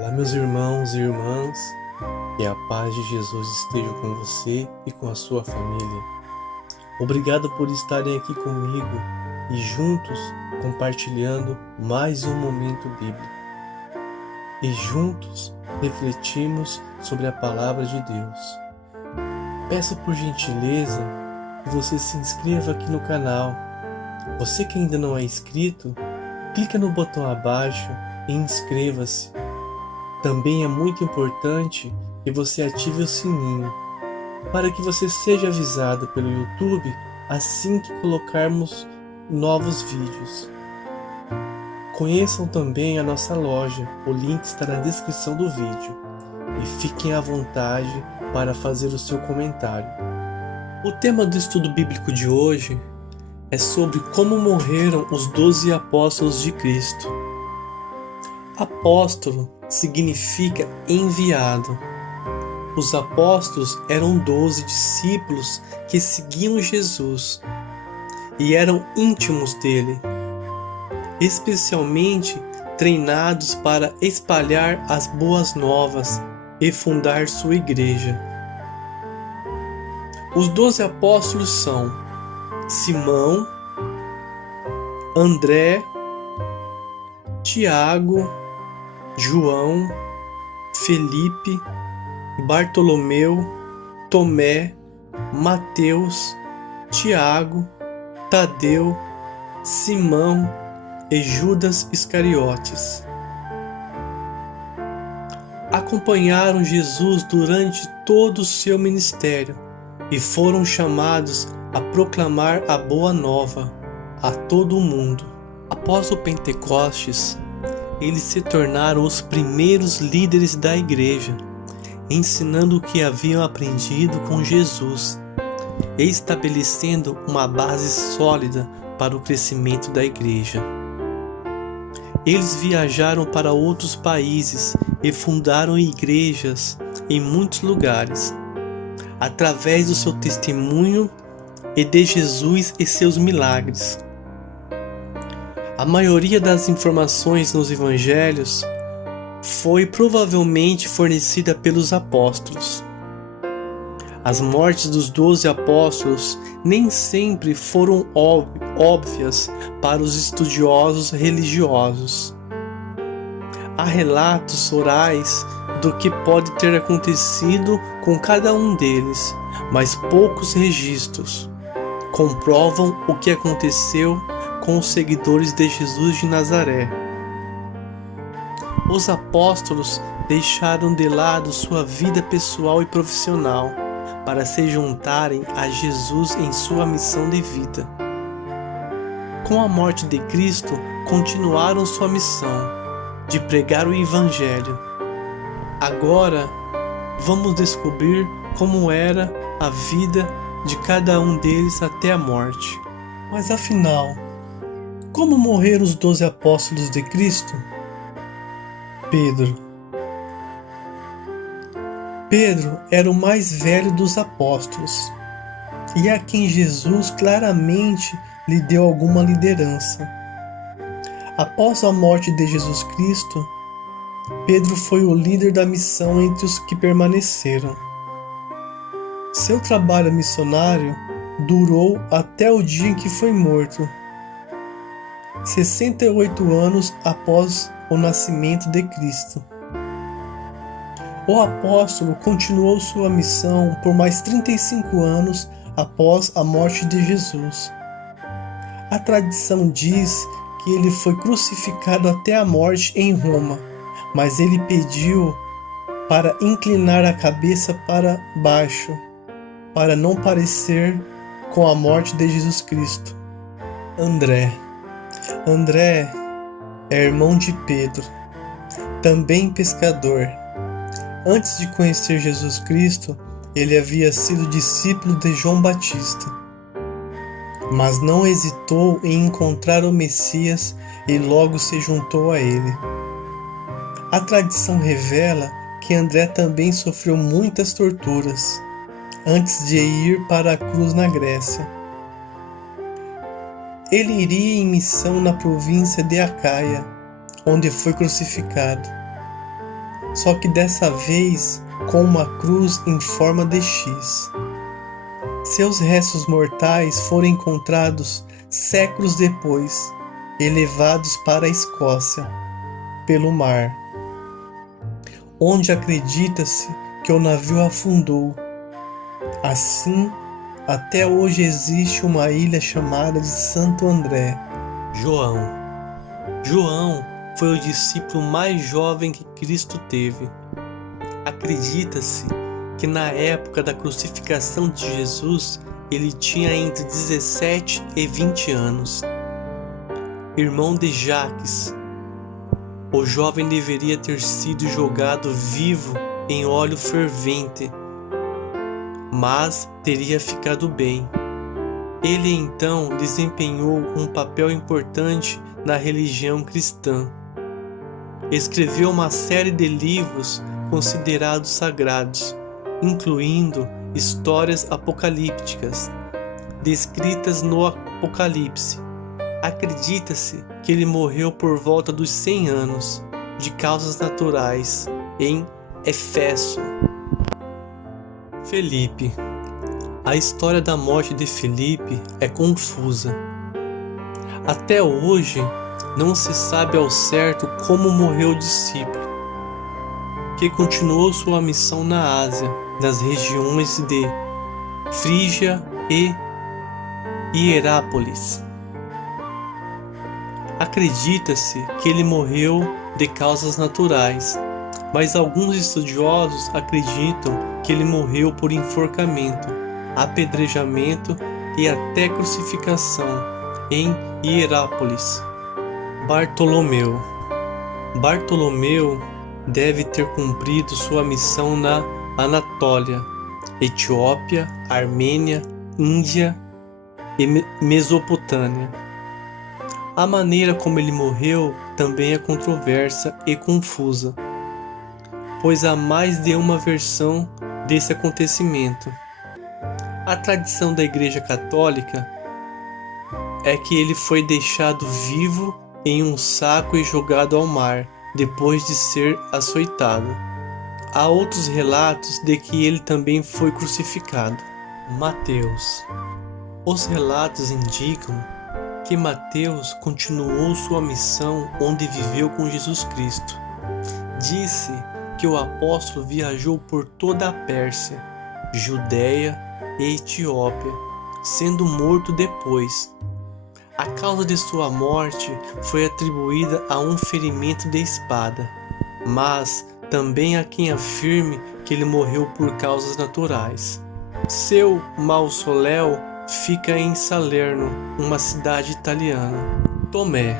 Olá, meus irmãos e irmãs, que a paz de Jesus esteja com você e com a sua família. Obrigado por estarem aqui comigo e juntos compartilhando mais um momento bíblico. E juntos refletimos sobre a palavra de Deus. Peço por gentileza que você se inscreva aqui no canal. Você que ainda não é inscrito, clica no botão abaixo e inscreva-se. Também é muito importante que você ative o sininho, para que você seja avisado pelo YouTube assim que colocarmos novos vídeos. Conheçam também a nossa loja, o link está na descrição do vídeo. E fiquem à vontade para fazer o seu comentário. O tema do estudo bíblico de hoje é sobre como morreram os 12 apóstolos de Cristo. Apóstolo significa enviado. Os apóstolos eram 12 discípulos que seguiam Jesus e eram íntimos dele, especialmente treinados para espalhar as boas novas e fundar sua igreja. Os 12 apóstolos são Simão, André, Tiago, João, Felipe, Bartolomeu, Tomé, Mateus, Tiago, Tadeu, Simão e Judas Iscariotes. Acompanharam Jesus durante todo o seu ministério e foram chamados a proclamar a boa nova a todo o mundo. Após o Pentecostes, eles se tornaram os primeiros líderes da igreja, ensinando o que haviam aprendido com Jesus e estabelecendo uma base sólida para o crescimento da igreja. Eles viajaram para outros países e fundaram igrejas em muitos lugares, através do seu testemunho e de Jesus e seus milagres. A maioria das informações nos evangelhos foi provavelmente fornecida pelos apóstolos. As mortes dos 12 apóstolos nem sempre foram óbvias para os estudiosos religiosos. Há relatos orais do que pode ter acontecido com cada um deles, mas poucos registros comprovam o que aconteceu com os seguidores de Jesus de Nazaré. Os apóstolos deixaram de lado sua vida pessoal e profissional para se juntarem a Jesus em sua missão de vida. Com a morte de Cristo, continuaram sua missão de pregar o Evangelho. Agora, vamos descobrir como era a vida de cada um deles até a morte. Mas afinal, como morreram os 12 apóstolos de Cristo? Pedro era o mais velho dos apóstolos e a quem Jesus claramente lhe deu alguma liderança. Após a morte de Jesus Cristo, Pedro foi o líder da missão entre os que permaneceram. Seu trabalho missionário durou até o dia em que foi morto, 68 anos após o nascimento de Cristo. O apóstolo continuou sua missão por mais 35 anos após a morte de Jesus. A tradição diz que ele foi crucificado até a morte em Roma, mas ele pediu para inclinar a cabeça para baixo, para não parecer com a morte de Jesus Cristo. André é irmão de Pedro, também pescador. Antes de conhecer Jesus Cristo, ele havia sido discípulo de João Batista, mas não hesitou em encontrar o Messias e logo se juntou a ele. A tradição revela que André também sofreu muitas torturas antes de ir para a cruz na Grécia. Ele iria em missão na província de Acaia, onde foi crucificado. só que dessa vez com uma cruz em forma de X. Seus restos mortais foram encontrados séculos depois e levados para a Escócia, pelo mar, onde acredita-se que o navio afundou. Assim, até hoje existe uma ilha chamada de Santo André. João foi o discípulo mais jovem que Cristo teve. Acredita-se que na época da crucificação de Jesus, ele tinha entre 17 e 20 anos. Irmão de Jacques, o jovem deveria ter sido jogado vivo em óleo fervente, mas teria ficado bem. Ele então desempenhou um papel importante na religião cristã. Escreveu uma série de livros considerados sagrados, incluindo histórias apocalípticas, descritas no Apocalipse. Acredita-se que ele morreu por volta dos 100 anos, de causas naturais, em Éfeso. Felipe. A história da morte de Felipe é confusa. Até hoje, não se sabe ao certo como morreu o discípulo, que continuou sua missão na Ásia, nas regiões de Frígia e Hierápolis. Acredita-se que ele morreu de causas naturais, mas alguns estudiosos acreditam que ele morreu por enforcamento, apedrejamento e até crucificação em Hierápolis. Bartolomeu deve ter cumprido sua missão na Anatólia, Etiópia, Armênia, Índia e Mesopotâmia. A maneira como ele morreu também é controversa e confusa, pois há mais de uma versão desse acontecimento. A tradição da Igreja Católica é que ele foi deixado vivo em um saco e jogado ao mar, depois de ser açoitado. Há outros relatos de que ele também foi crucificado. Mateus. Os relatos indicam que Mateus continuou sua missão onde viveu com Jesus Cristo. Disse que o apóstolo viajou por toda a Pérsia, Judéia e Etiópia, sendo morto depois. A causa de sua morte foi atribuída a um ferimento de espada, mas também há quem afirme que ele morreu por causas naturais. Seu mausoléu fica em Salerno, uma cidade italiana. Tomé.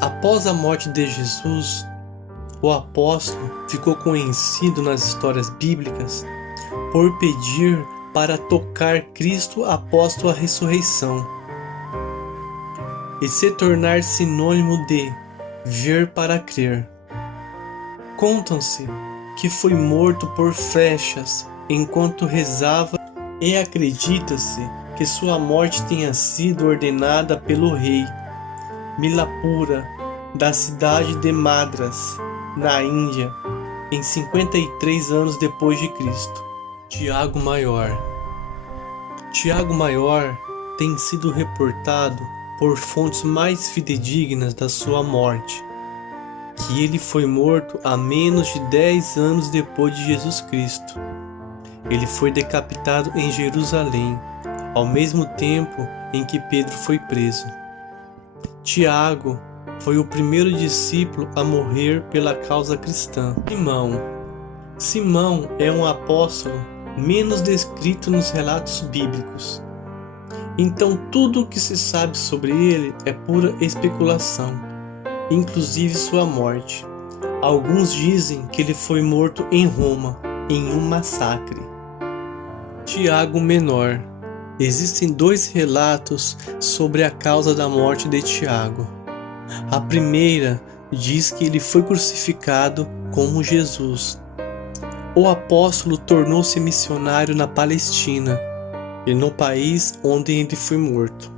Após a morte de Jesus, o apóstolo ficou conhecido nas histórias bíblicas por pedir para tocar Cristo após sua ressurreição e se tornar sinônimo de ver para crer. Contam-se que foi morto por flechas enquanto rezava e acredita-se que sua morte tenha sido ordenada pelo rei Milapura da cidade de Madras, na Índia, em 53 anos depois de Cristo. Tiago Maior. Tiago Maior tem sido reportado por fontes mais fidedignas da sua morte, que ele foi morto há menos de 10 anos depois de Jesus Cristo. Ele foi decapitado em Jerusalém, ao mesmo tempo em que Pedro foi preso. Tiago foi o primeiro discípulo a morrer pela causa cristã. Simão é um apóstolo menos descrito nos relatos bíblicos. Então tudo o que se sabe sobre ele é pura especulação, inclusive sua morte. Alguns dizem que ele foi morto em Roma, em um massacre. Tiago Menor. Existem 2 relatos sobre a causa da morte de Tiago. A primeira diz que ele foi crucificado como Jesus. O apóstolo tornou-se missionário na Palestina e no país onde ele foi morto.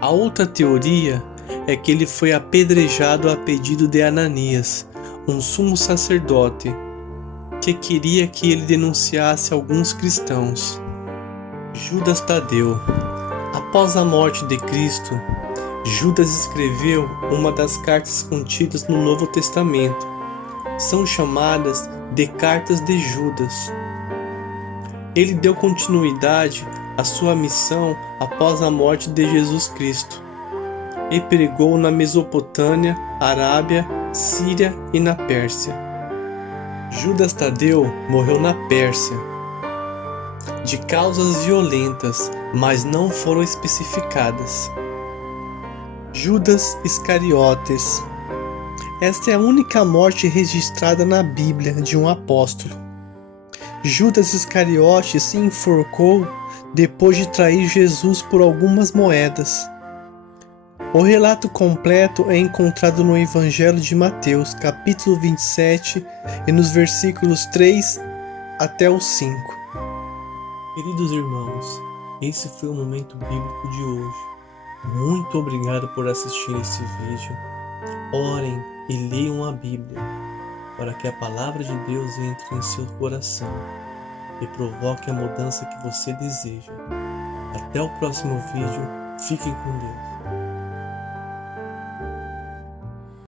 A outra teoria é que ele foi apedrejado a pedido de Ananias, um sumo sacerdote que queria que ele denunciasse alguns cristãos. Judas Tadeu. Após a morte de Cristo, Judas escreveu uma das cartas contidas no Novo Testamento. São chamadas de Cartas de Judas. Ele deu continuidade à sua missão após a morte de Jesus Cristo e pregou na Mesopotâmia, Arábia, Síria e na Pérsia. Judas Tadeu morreu na Pérsia, de causas violentas, mas não foram especificadas. Judas Iscariotes. Esta é a única morte registrada na Bíblia de um apóstolo. Judas Iscariotes se enforcou depois de trair Jesus por algumas moedas. O relato completo é encontrado no Evangelho de Mateus, capítulo 27, e nos versículos 3 até o 5. Queridos irmãos, esse foi o momento bíblico de hoje. Muito obrigado por assistir esse vídeo. Orem e leiam a Bíblia, para que a palavra de Deus entre em seu coração e provoque a mudança que você deseja. Até o próximo vídeo. Fiquem com Deus.